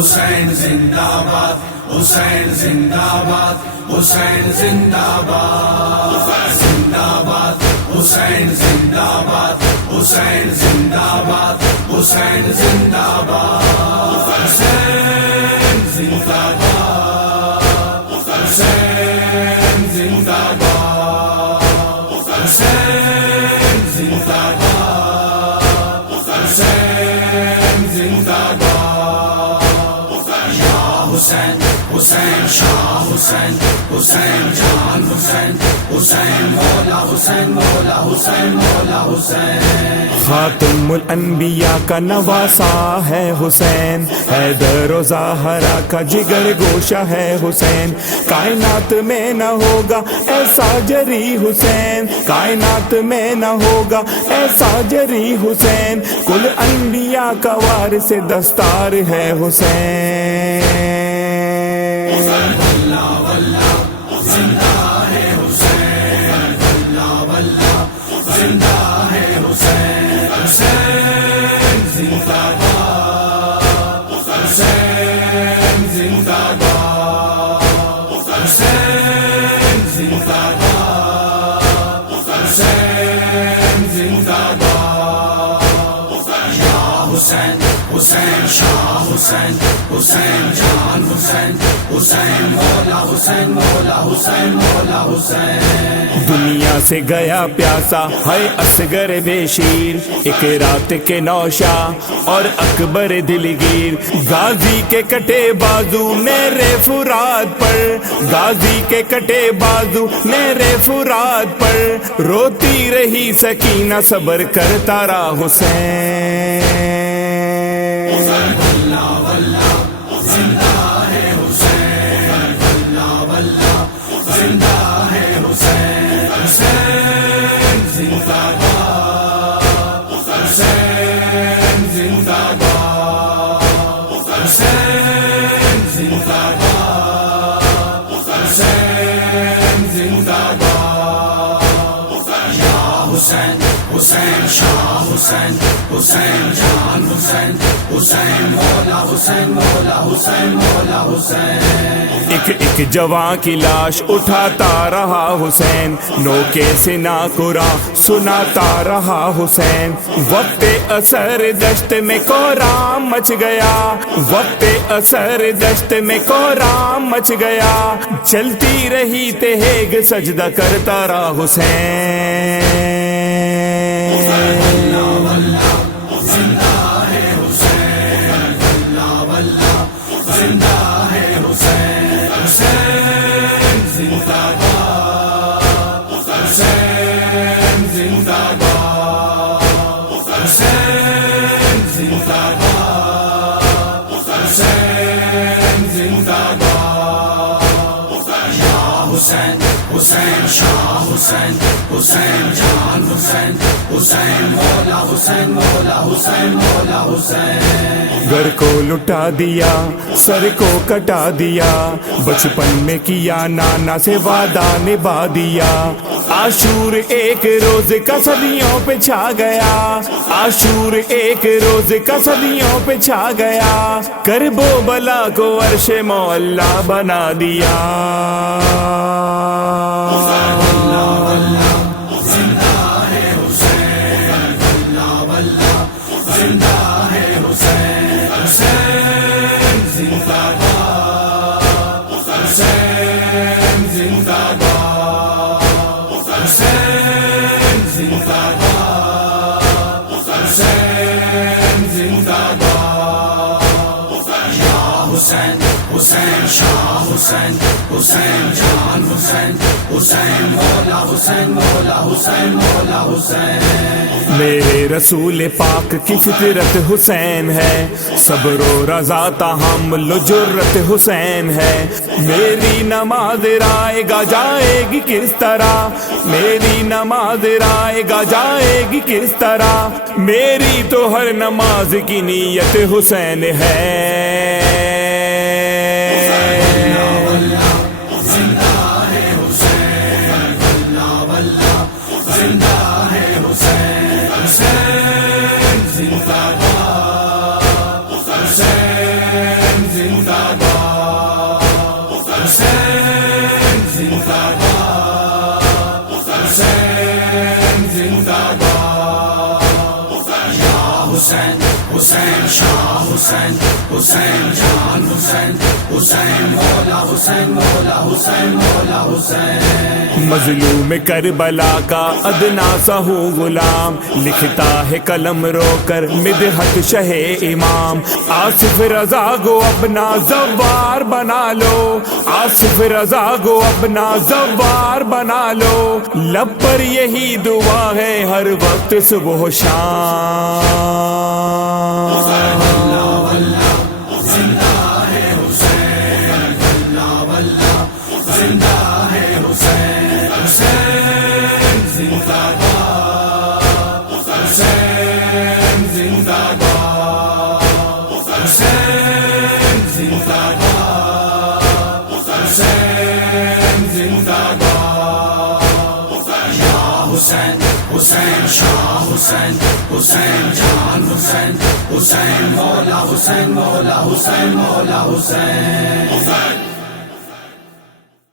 حسین زندہ باد، حسین زندہ باد، حسین زندہ باد، زندہ باد، حسین زندہ باد، حسین زندہ باد، حسین زندہ باد، حسین زندہ باد، حسین زندہ باد، حسین زندہ باد، حسین زندہ باد، یا حسین، حسین شاہ حسین، حسین جان حسین، حسین مولا حسین، مولا حسین، مولا حسین، خاتم الانبیاء کا نواسا ہے حسین، حیدر و زہرا کا جگر گوشہ ہے حسین، کائنات میں نہ ہوگا ایسا جری حسین، کائنات میں نہ ہوگا ایسا جری حسین، کل انبیاء کا وارث دستار ہے حسین، واللہ واللہ زندہ ہے حسین، واللہ واللہ زندہ ہے حسین، حسین زندہ باد، حسین زندہ باد، حسین زندہ باد، حسین زندہ باد، یا حسین، حسین شاہ حسین، حسین جان حسین، حسین مولا حسین، مولا حسین، مولا حسین، دنیا سے گیا پیاسا ہے اصغر بے شیر، ایک رات کے نوشا اور اکبر دلگیر، غازی کے کٹے بازو میرے فرات پر، غازی کے کٹے بازو میرے فرات پر، روتی رہی سکینہ صبر کرتا رہا حسین، واللہ واللہ زندہ ہے حسین، واللہ واللہ زندہ ہے حسین، حسین زندہ باد، حسین زندہ باد، حسین زندہ باد، حسین زندہ باد، یا حسین، حسین شاہ حسین، حسین جان حسین، حسین مولا حسین، مولا حسین، مولا حسین، ایک ایک جوان کی لاش اٹھاتا رہا حسین، نوکے سے ناکرا سناتا رہا حسین، وقت اثر دشت میں کورام مچ گیا، وقت اثر دشت میں کورام مچ گیا، چلتی رہی تہیگ سجدہ کرتا رہا حسین، واللہ واللہ زندہ ہے حسین، واللہ واللہ زندہ ہے حسین، حسین زندہ باد، حسین زندہ باد، حسین زندہ باد، حسین زندہ باد، یا حسین، حسین شاہ حسین، حسین جان حسین، حسین مولا حسین، مولا حسین، مولا حسین، گھر کو لٹا دیا سر کو کٹا دیا، بچپن میں کیا نانا سے وعدہ نبھا دیا، عاشور ایک روز کا صدیوں پہ چھا گیا، عاشور ایک روز کا صدیوں پہ چھا گیا، کرب و بلا کو عرش مولا بنا دیا، واللہ واللہ زندہ ہے حسین، واللہ واللہ زندہ ہے حسین، حسین زندہ باد، حسین زندہ باد، حسین زندہ باد، حسین زندہ باد، یا حسین، حسین شاہ حسین، حسین جان حسین، حسین مولا حسین، مولا حسین، مولا حسین، میرے رسول پاک کی فطرت حسین ہے، صبر و رضا تحمل و جرت حسین ہے، میری نماز رائے گا جائے گی کس طرح، میری نماز رائے گا جائے گی کس طرح، میری تو ہر نماز کی نیت حسین ہے، زندہ ہے حسین، واللہ واللہ زندہ ہے حسین، حسین زندہ باد، حسین زندہ باد حسین زندہ باد حسین زندہ باد یا حسین حسین شاہ حسین حسین جان حسین حسین مولا حسین مولا حسین مولا حسین مظلوم کربلا کا ادنا سا ہوں غلام لکھتا ہے قلم رو کر مدحت شہ امام آصف رضا کو اپنا زوار بنا لو آصف رضا کو اپنا زوار بنا لو لب پر یہی دعا ہے ہر وقت صبح و شام زندہ ہے حسین اللہ واللہ زندہ ہے حسین حسین زندہ باد حسین زندہ باد حسین زندہ باد حسین زندہ باد یا حسین حسین شاہ حسین حسین جان حسین حسین مولا حسین مولا حسین مولا حسین